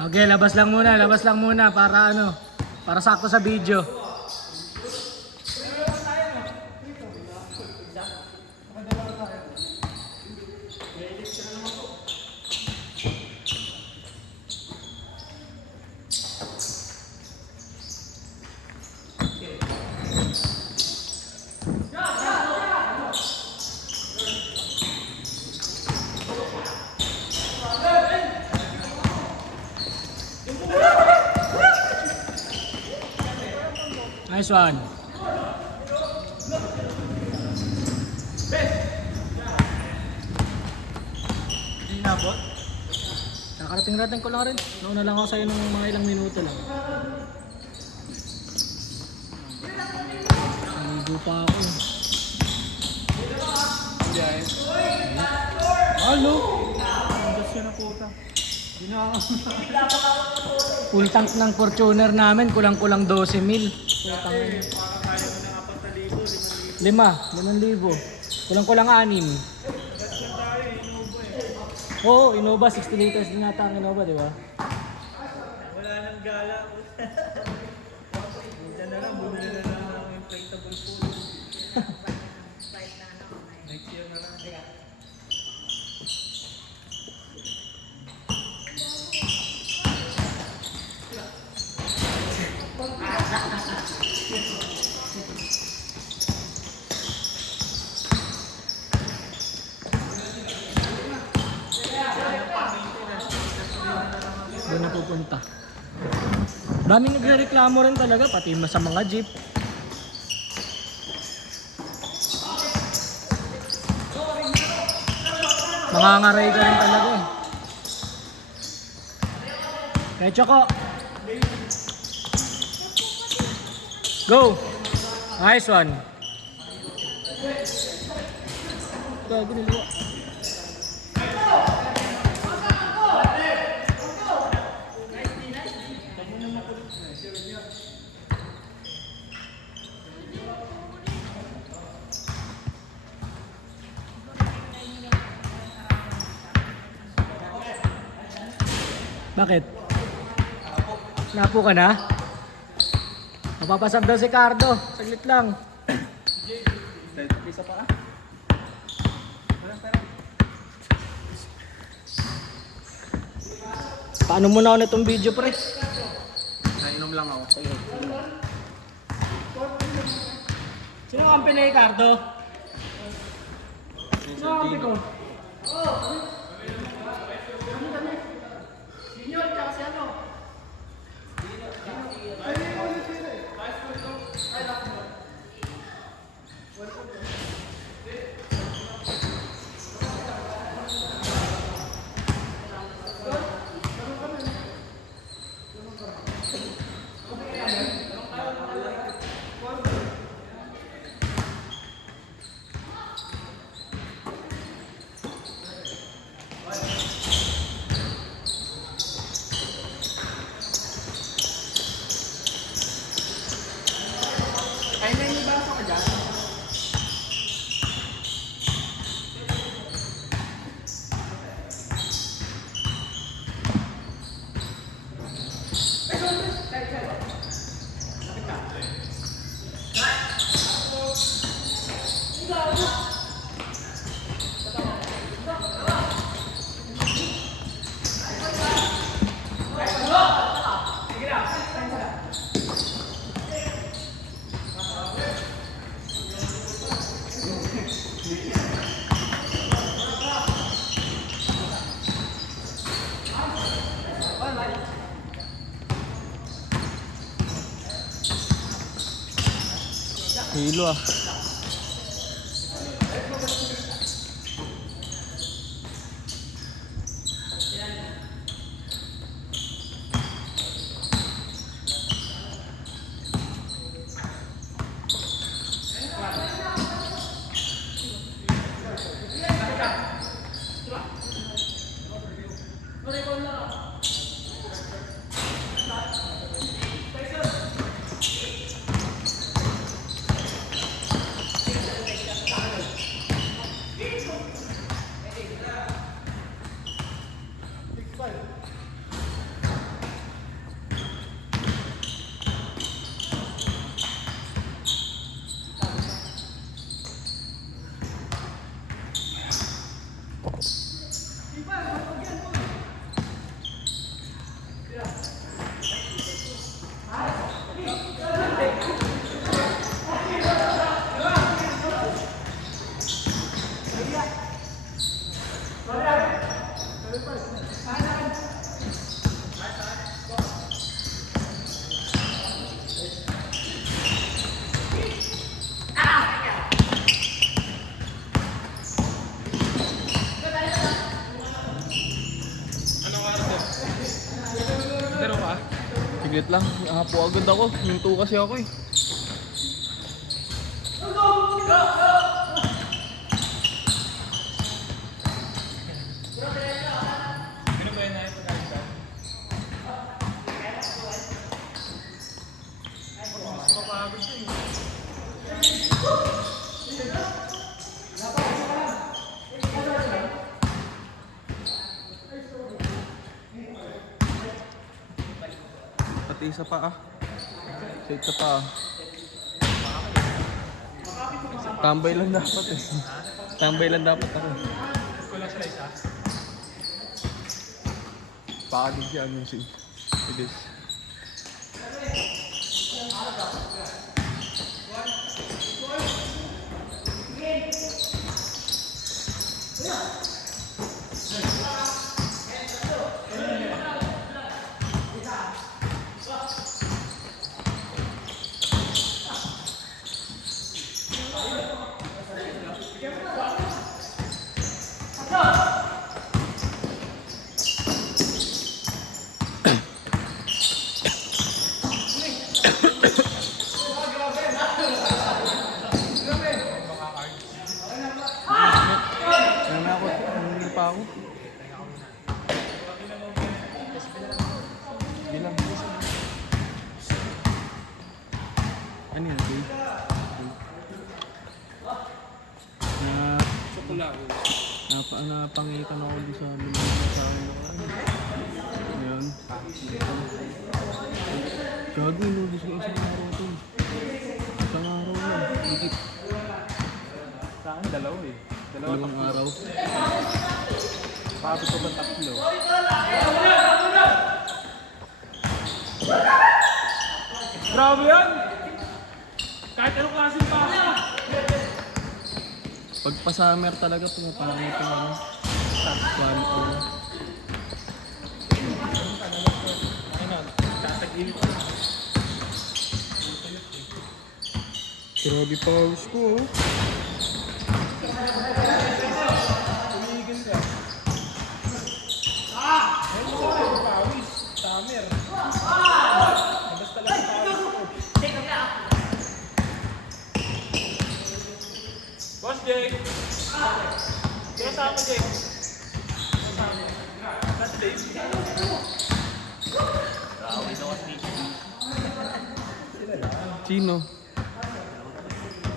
Okay, labas lang muna para ano, para sakto sa video. Nice one. Hindi nabot? Nakarating-rating ko lang rin. Nauna lang ako sa'yo ng mga ilang minuto lang. Naligo pa ako. Halo! Andas yun ang puta. Full tank ng Fortuner namin, kulang-kulang 12 mil. Putang ina. 5,000. 5,000. Kulang-kulang 6. Oo, Innova, 60 liters din nata ang Innova, di ba? Wala nang gala. Minsan na lang, bumili na lang ng inflatable pool. Next year na lang. Doon na pupunta. Daming nagrereklamo rin talaga, pati sa mga jeep. Mangangaray ka rin talaga eh. Kaya Choco. Go! Nice one. Gago niliwa. Bakit? Napo ka na? Mapapasab daw si Cardo. Saglit lang. Isa pa ah. Paano mo na ako na itong video, pre? Nainom lang ako. Sige. Sino ang kampi ni Cardo? Sino ang kampi ko? Ay, may baso ka dyan? Hilo ah. Laro ka? Siglit lang. Hapo agad ako. Minto kasi ako eh. Sino ba yun na ito guys? Mas mapagod siya eh. Pati isa pa ah. Sa isa pa ah. Tambay lang dapat eh. Tambay lang dapat ako. Kulang sila isa. Pagod siya ano si Des. Ano na ako? Ano pa ako? Bilang. Ano yun? Okay. Napangitan ako di sa Ayan. Gago, inubos ko isang araw ito. Isang araw lang. Higit. Sa akin, dalawa eh. Dalawang araw. Paabot ko ba tatlo? Grabe yan! Kahit anong klaseng pasta! Pag pa-summer talaga, pumapangit yung ano. Quality. Ayun, tatagilid ko. Grabe pawis ko oh. Tumigil ka. Ayun ko, pawis. Summer. Labas talaga pawis ko. Boss Jake! Kaya sama Jake? Kasama. That's Dave. Chino.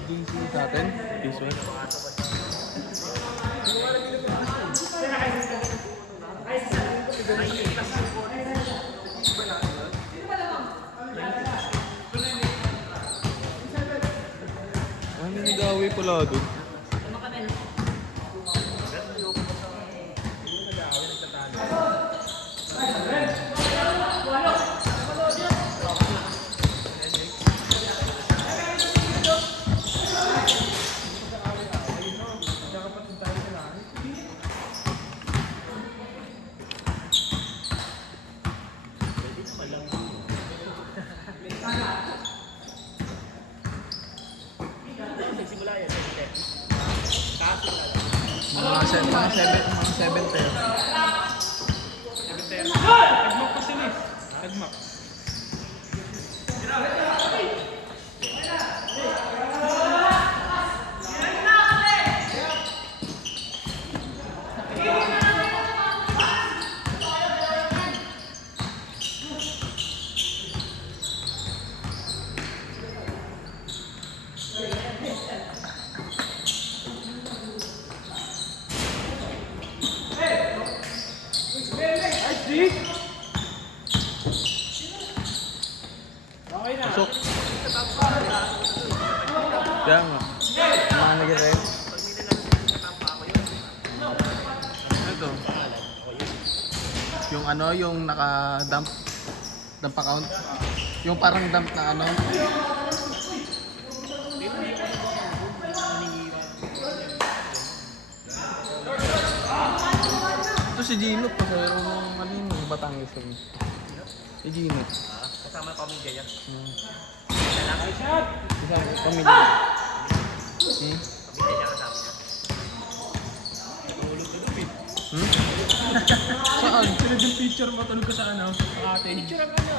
Doon sino sa atin? This one. Ano nagawi pala doon? Mga 7 ter. Nagmak pa sila eh. Nagmak. Okay na. Pasok. Kaya nga. Mga nag-red. Ito. Yung ano, yung naka-dump. Dump account. Yung parang dump na ano. Ito si si Gino, pasero ng ano yun, Batangas yun. Si Gino. Kasama yung pamilya niya. Isa ang pamilya. Hmm? Pamilya niya kasama niya. Hmm? Saan? Sunod yung picture mo, tulog ka sa ano? Sa atin. Picture ka na.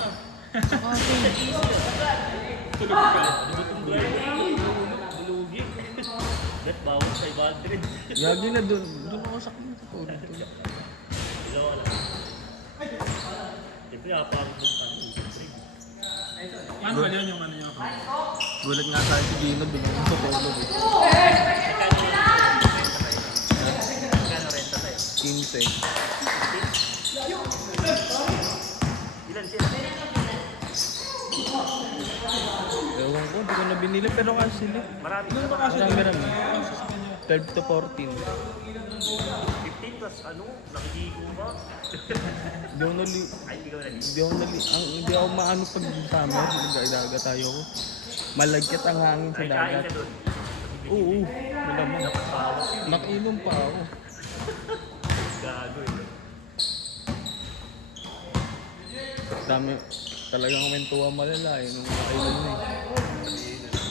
Tulog ka. Dulugi. Bet bawal sa 500. Gagi na doon. Doon ako sa kanya. Ilaw lang. Siyempre, apagod mo pa. Ano ba yun yung ano niya? Gulat nga tayo si Gino, doon ako tutulog eh. Magkano renta tayo? 15. Ilan sila? Ewan ko, hindi ko na binili pero kasi sila. Marami Ano ka ba ba? kasi? Marami. 12 to 14. 15 plus ano? Nakikigo ba? Hindi ako nali... Ay, hindi ka wala. Hindi ako maano pag summer. Nag-dagat tayo ko. Malagkit ang hangin sa Ay, kain dagat. ka doon. Oo, malamang. Bawas. Nakinom pa ako. Gago eh. Dami, talagang kwentuhan malala eh. Nung nakainom na eh.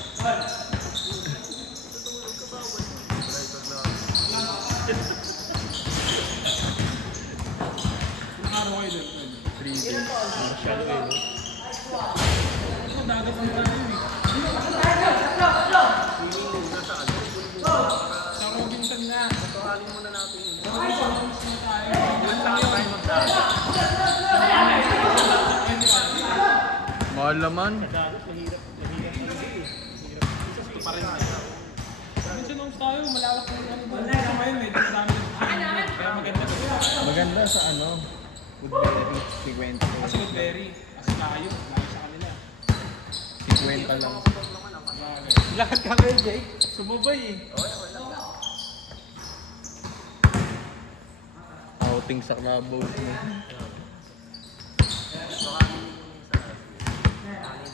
Ang araw kayo doon. 3 days. Masyal kayo. Ano dagat ang tayo eh. Sa Robinson nga. Tuhalin muna natin yun. Robinson na tayo. Ilan lang tayo magdagat? Mahal naman. Dagat, mahirap. Mahirap talaga eh. Ito pa rin. Robinson Homes tayo. Malawak ng ano. Sa ngayon medyo dami ng kaya maganda doon. Maganda sa ano. Woodbury. 50. Kasi Woodbury. Kasi tayo. Layo sa kanila. 50 lang. Lakad ka kayo, Jake. Sumubay eh. Outing sa Clubhouse mo.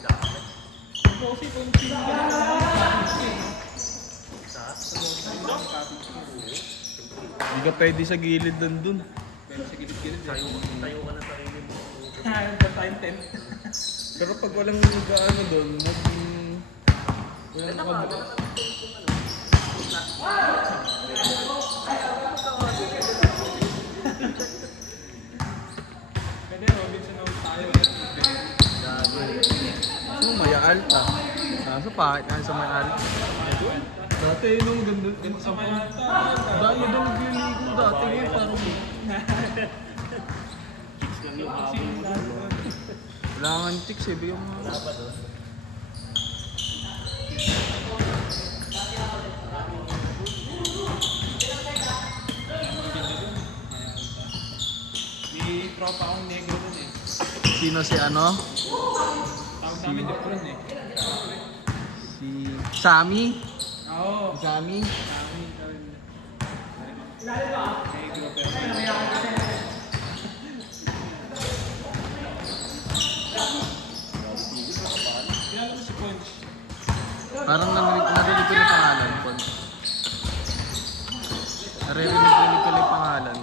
Kasi kung sino ka na Hindi ka pwede sa gilid dun. pero sa gilid-gilid eh. Tayo ka na sarili mo. Ayun pa time 10. Pero pag walang nag-ano dun, walang nakabuk. Pwede Robinson Homes tayo. Ano, Maya Alta. Kaso pahit nga sa Maya Alta. Dati nung ganito Sa Mayanta. Dahil doon nagliligo dati ngayon parang Chicks lang yung hapon mo. kailangan chicks eh, bigyan mo. May tropa akong negro dun eh. Sino si ano? Tawag namin Lebron eh. Si Sammy? Oo. Si Sammy? Kami kami. Negro pero. Kilala mo si Punch? Parang narinig ko yung pangalan ko. Narinig ko yung pangalan.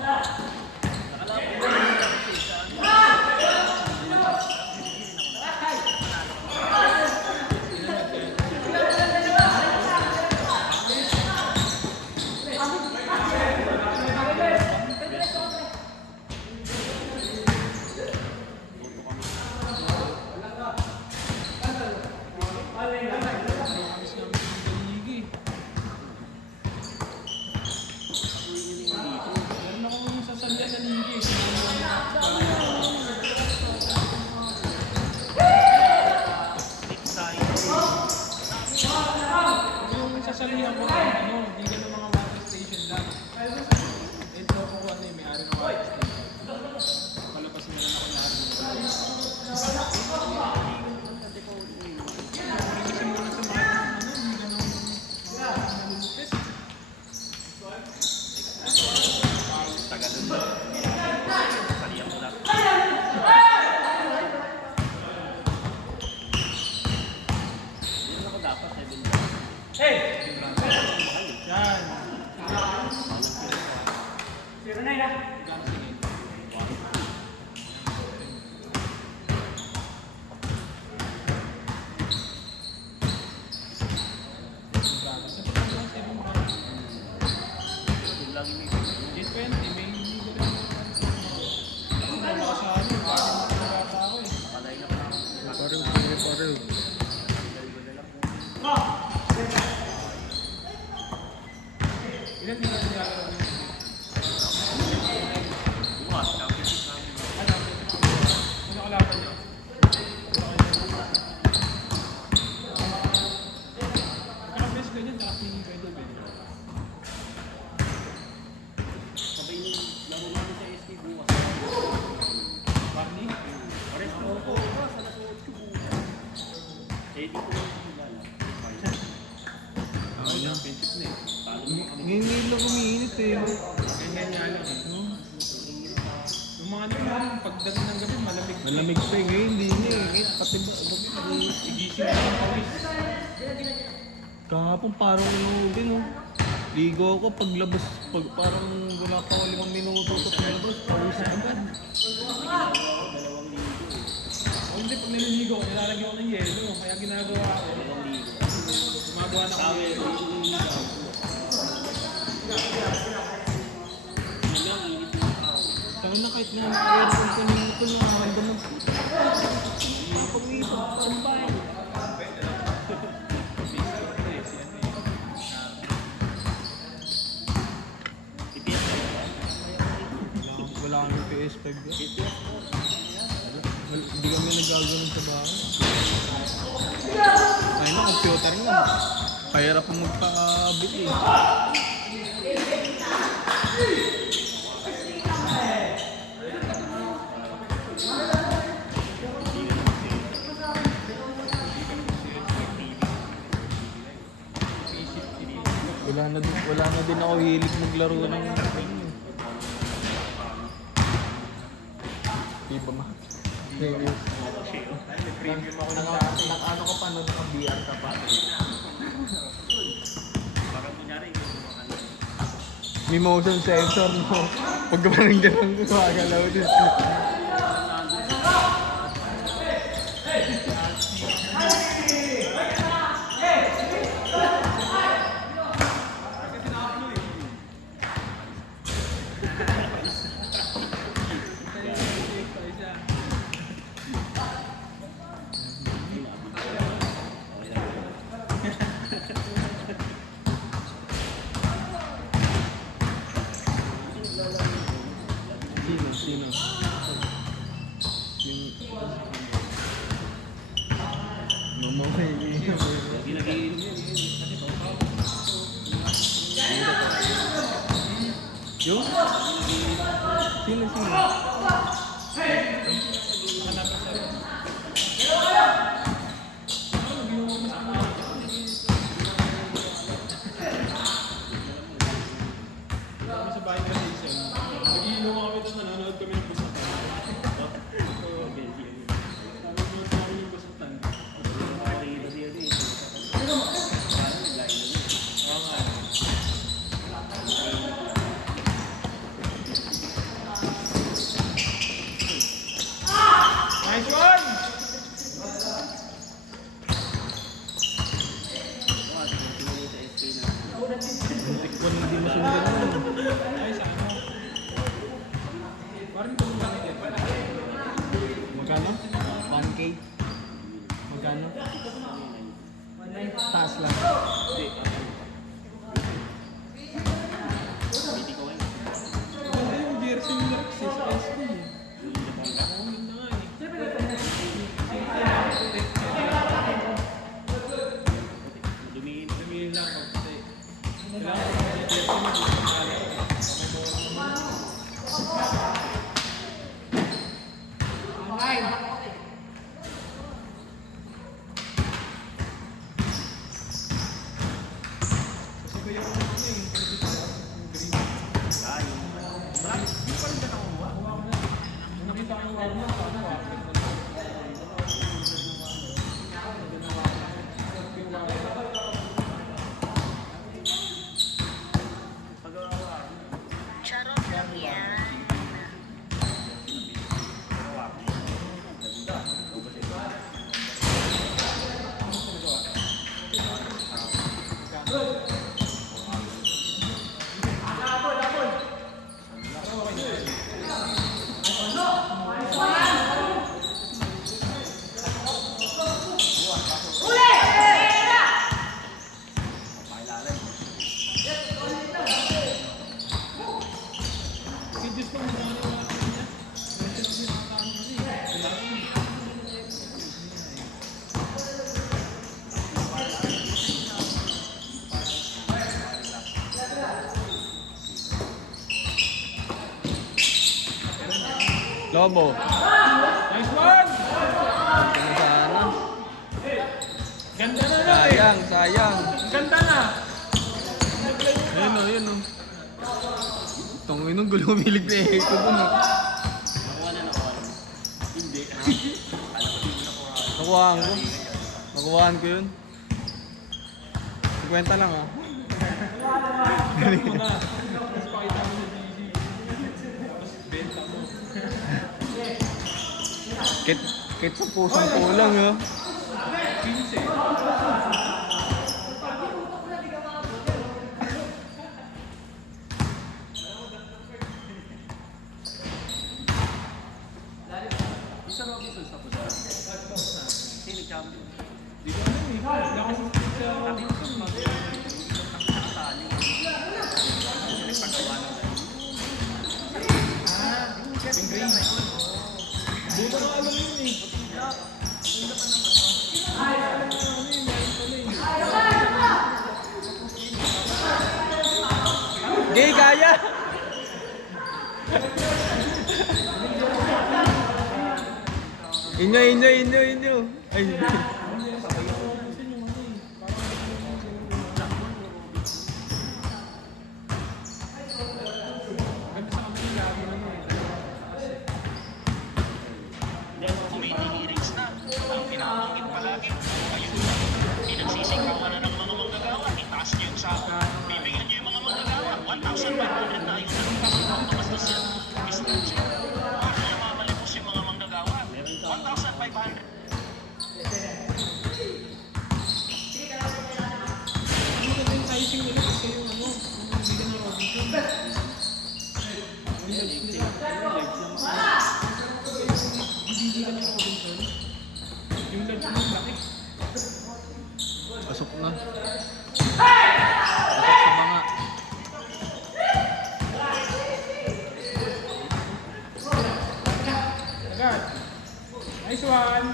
pagdating ng gabi, malamig. Malamig pa eh. Ngayon, hindi na eh. Ngayon, pati ba? Igising na ng pawis. Kahapon parang ano din oh. Ligo ako paglabas, parang wala pa ako 5 minuto tapos nilabas, pawis agad. O hindi, pag naliligo, nilalagyan ko ng yelo. Kaya ginagawa ko. Gumagawa na kami. Tangin na kahit nga aircon kanina ito na handa ng puto. Pag-uwipan, parang bahay. Wala kang PS5 ba? Hindi kami nagagawin sa bahay. Ay na, computer nga. Pahirap mo magpabili eh. Wala na din ako hilig maglaro ng Iba ma. Premium ako ng Ano ka pa nun? Naka-VR ka pa? May motion sensor no? Pag parang gano'n gumagalaw din. Sino? Yung mamay. Yung? Sino? sa bahay ng station. Nag-iinom kami tapos nanonood kami ng busatan. Nanonood kami ng busatan. Oo nga. Nice one! Muntik ko na hindi masundan nun. Ay, sa ano? Parang tumulong kami din. Magkano? 1K? Magkano? Taas lang. Maganda yung jersey ni Alexis SB. Oo, yun na nga eh. Dumiin lang ako kasi kailangan ko yung jersey mo. Kasi kaya ko na yung green. Nakita ko yung warm up ako. Charot lang yan. Kasi Diyos ko, mga ano yung mga niya. Kasi hindi nakakaano kasi. Lobo. Nice one! Ano sana? Ganda na na eh! Sayang. Ganda na! Ayun o. Tangin ng gulo, umilig na echo dun. Nakuhaan ko. Nakuhaan ko yun. 50 lang ah. Mo na. Tapos pakita mo sa GG. Tapos benta mo. Kahit sa pusong kulang yun. 15. Sino champion? Di ko alam eh. Wala kasi sa Robinson. Nakasali. Nagpagawa ng Yung green. Di ko na alam yun eh. Gay, kaya! Inyo. Ay, Committee hearings na. Ang pinabanggit palagi, ayun na. Pinagsisikawan na ng mga manggagawa. Itaas niyo yung saka. Bibigyan niyo yung mga manggagawa. 1,500 na yung pagpapastos yan. Mr. Chair, paano niya mamalimos yung mga manggagawa? 1,500. Yung sizing nila kasi yung ano, yung bigyan ng Robinson. Bibigyan ng Robinson. Yung legs mo laki. pasok na. Pasok sa mga. Agad. Nice one.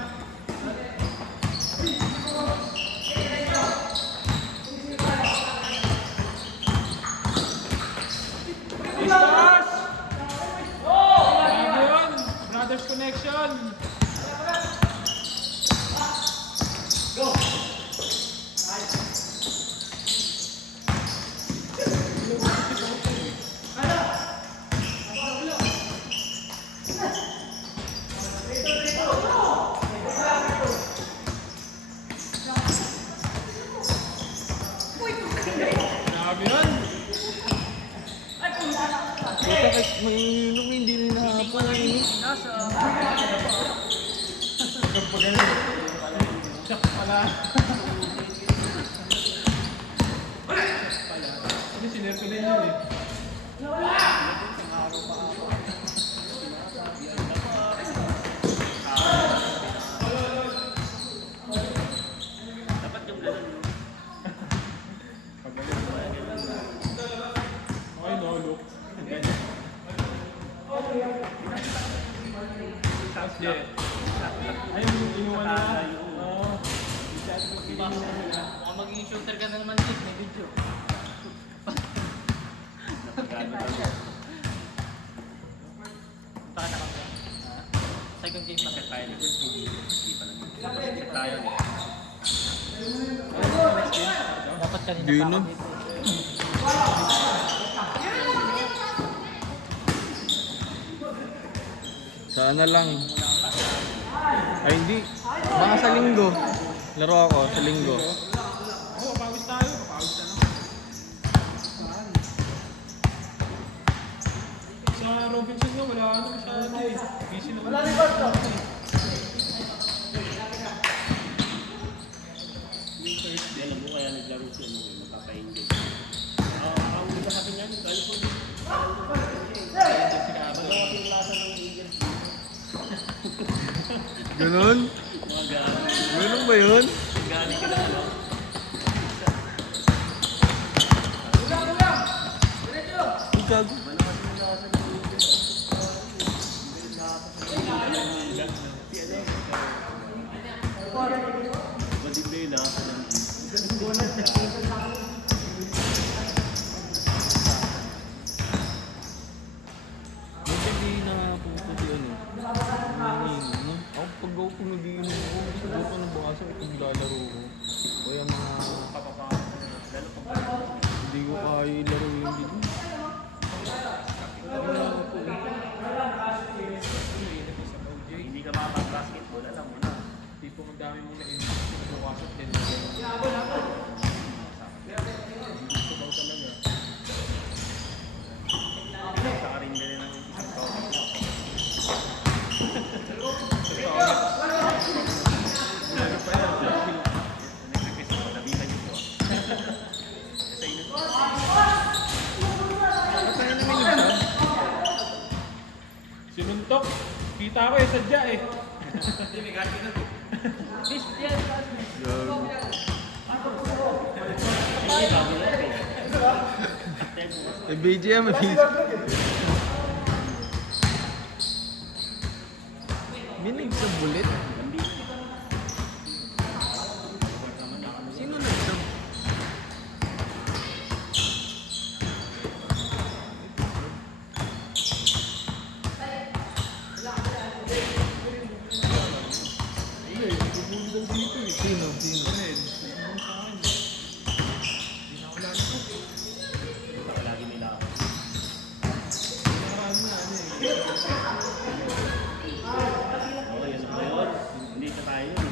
Istas! Grabe yun. Brothers Connection. Grabe yun. Kahit may nung hindi rin nahapon. Check pala. Hindi, sinerto din yun eh. Dapat yung gano'n yun. Okay, no, look. Tapos di. Ayun, inuwan na. Oo. Mukhang magiging shooter ka na naman din, may video. Punta ka na kami. Second game pa. Check tayo ni Chris. Hindi pa lang. Check tayo ni. Dapat kanina Di pa na. ako dito. Sana lang. Ay, hindi. Baka sa linggo. Laro ako sa linggo. Oo, papawis tayo. Papawis na lang. Sa Robinson nga, wala na masyado eh. Busy na. Wala rin ba ito? Yung Thursday, alam mo kaya naglaro siya nung magpapahinggit. Ang iba sabi niya, dahil po Ganun? mga gamit. Ganun ba yun? Galing ka na ano? Ikaw. Badig na yun ah. Buti di nakapunta si ano. No? Ako pag ako pumigilan ako, gusto ko na bukasan itong lalaro ko. O yung mga hindi ko kaya ilaro yung dito. Hindi ka nakapag-basketball, alam mo na. Tipong ang dami mong na-invest na nagwasok din. Gusto daw talaga. Saka rin din ng isang taon. Ano pa yan? Nag-request ko, nabitan niyo po. Sa inyo po. Sinuntok. Kita ko eh, sadya eh. Eh, BGM, Minig sa bulit. Sino nagsab? Sino? Lagi nila ako. Oo, yun ako yun. Hindi ka tayo yun.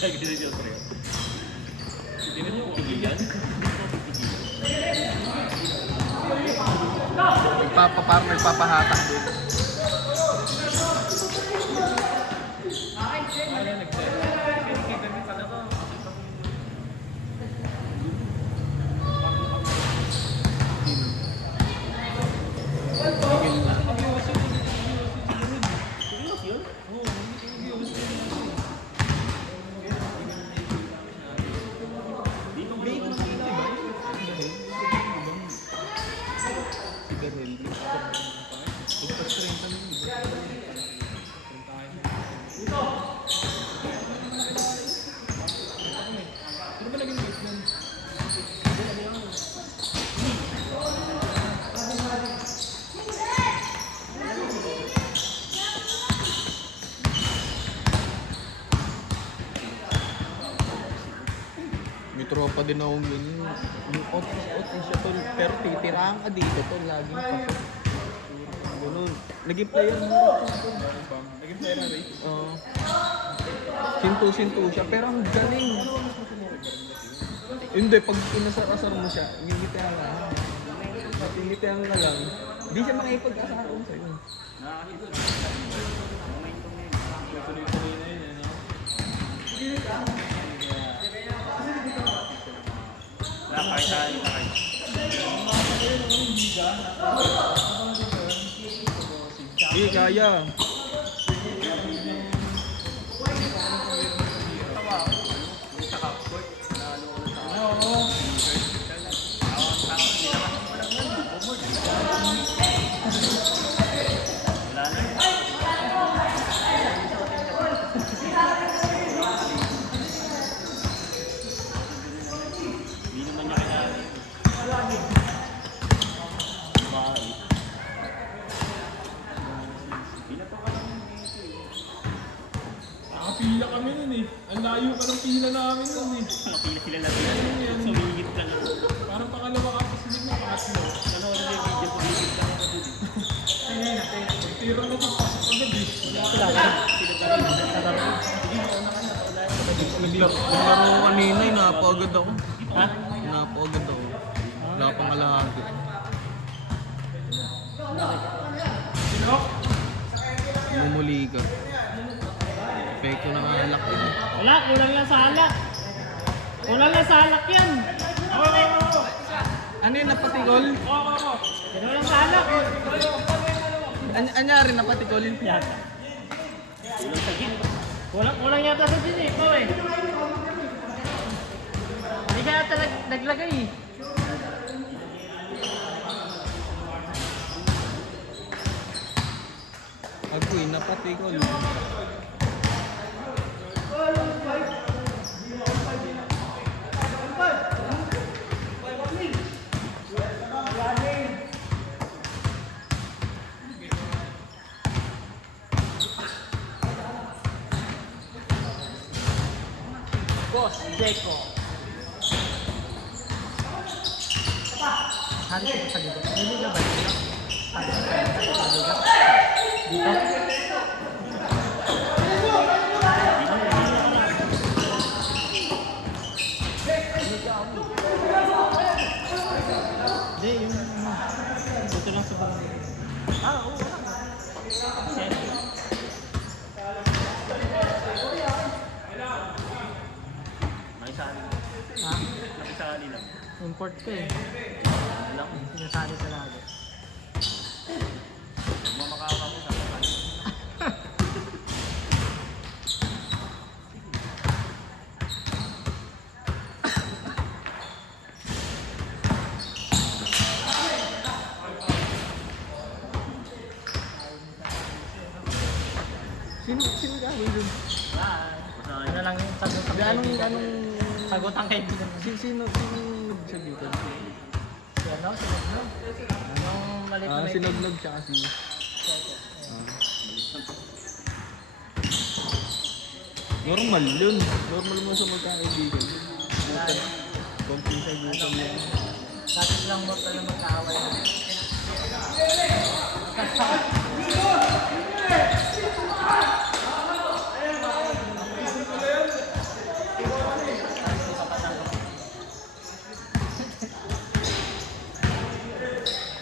Gagawin niyo, pre. Hindi na niyo pigilan. Parang nagpapahatak din. Seryoso yun? Ano ba naging wait nun? May tropa din akong ganyan. Yung otis siya tol. Pero titirahan ka dito tol. Laging pasok. Ganun. Naging player mo. Naging player na rin. Oo. Sintu-sintu siya. Pero ang galing. Hindi, pag inasar-asar mo siya, ngingitihan ka. Ngingitihan ka lang. Hindi siya makipag-asarong sa'yo. Tuloy-tuloy na yun, ano? Nakakita tayo. Hindi, kaya. Wala na. Hindi naman niya kailangan. Bakit? Nakapila kami nun eh. Ang layo pa ng pila namin nun eh. Nakapila sila natin. Sumigit ka lang. Parang pangalawa ka pa sinig na pangatlo. Ano na yung video ko, sumigit ka lang ako dun. Tiro na kung pasok ka gabi. Naglaro kanina, napagod ako. Ha? Napagod ako. Wala pang alahati. Sino? Mumuli ka. Epekto ng alak yun. Wala, kulang lang sa alak. Kulang lang sa alak yan. Ano yun, napatikol? Kulang lang sa alak. Anyari, napatikol? Yan. Kulang yata sa din eh, ikaw eh. Hindi ka yata naglagay eh. Agoy, napatikol. Boss. Jeko. Hari ko sa dito. Hindi ka ba? Dito. Hindi, yun. Dito lang sa barangay. Oo. May sali. Ha? May sali lang. Import ka eh. Alam mo. Sinasali ka lagi. Mamakawa ko sa sali. Sino gawin dun? Ano lang yung sagot ang kaibigan. Sagot ang kaibigan. Sino nagsabitan? Si ano? Si Nagnog. Yung maliit na may Sinagnog tsaka si... Normal yun. Normal mo sa magkakaibigan. Konting sagutan yan. dati lang mo talaga magkaaway na.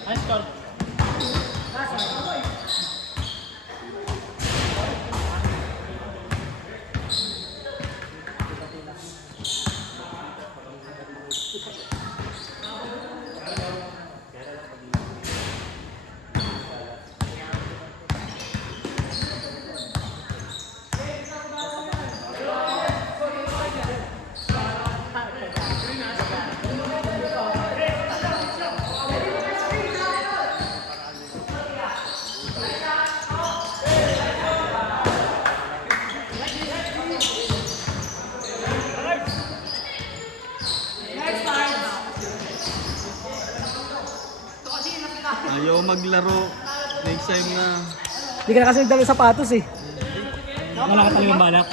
Nice call. Ayaw maglaro. Next time na. Hindi ka na kasi nagdala sapatos eh. Wala ka talagang balak.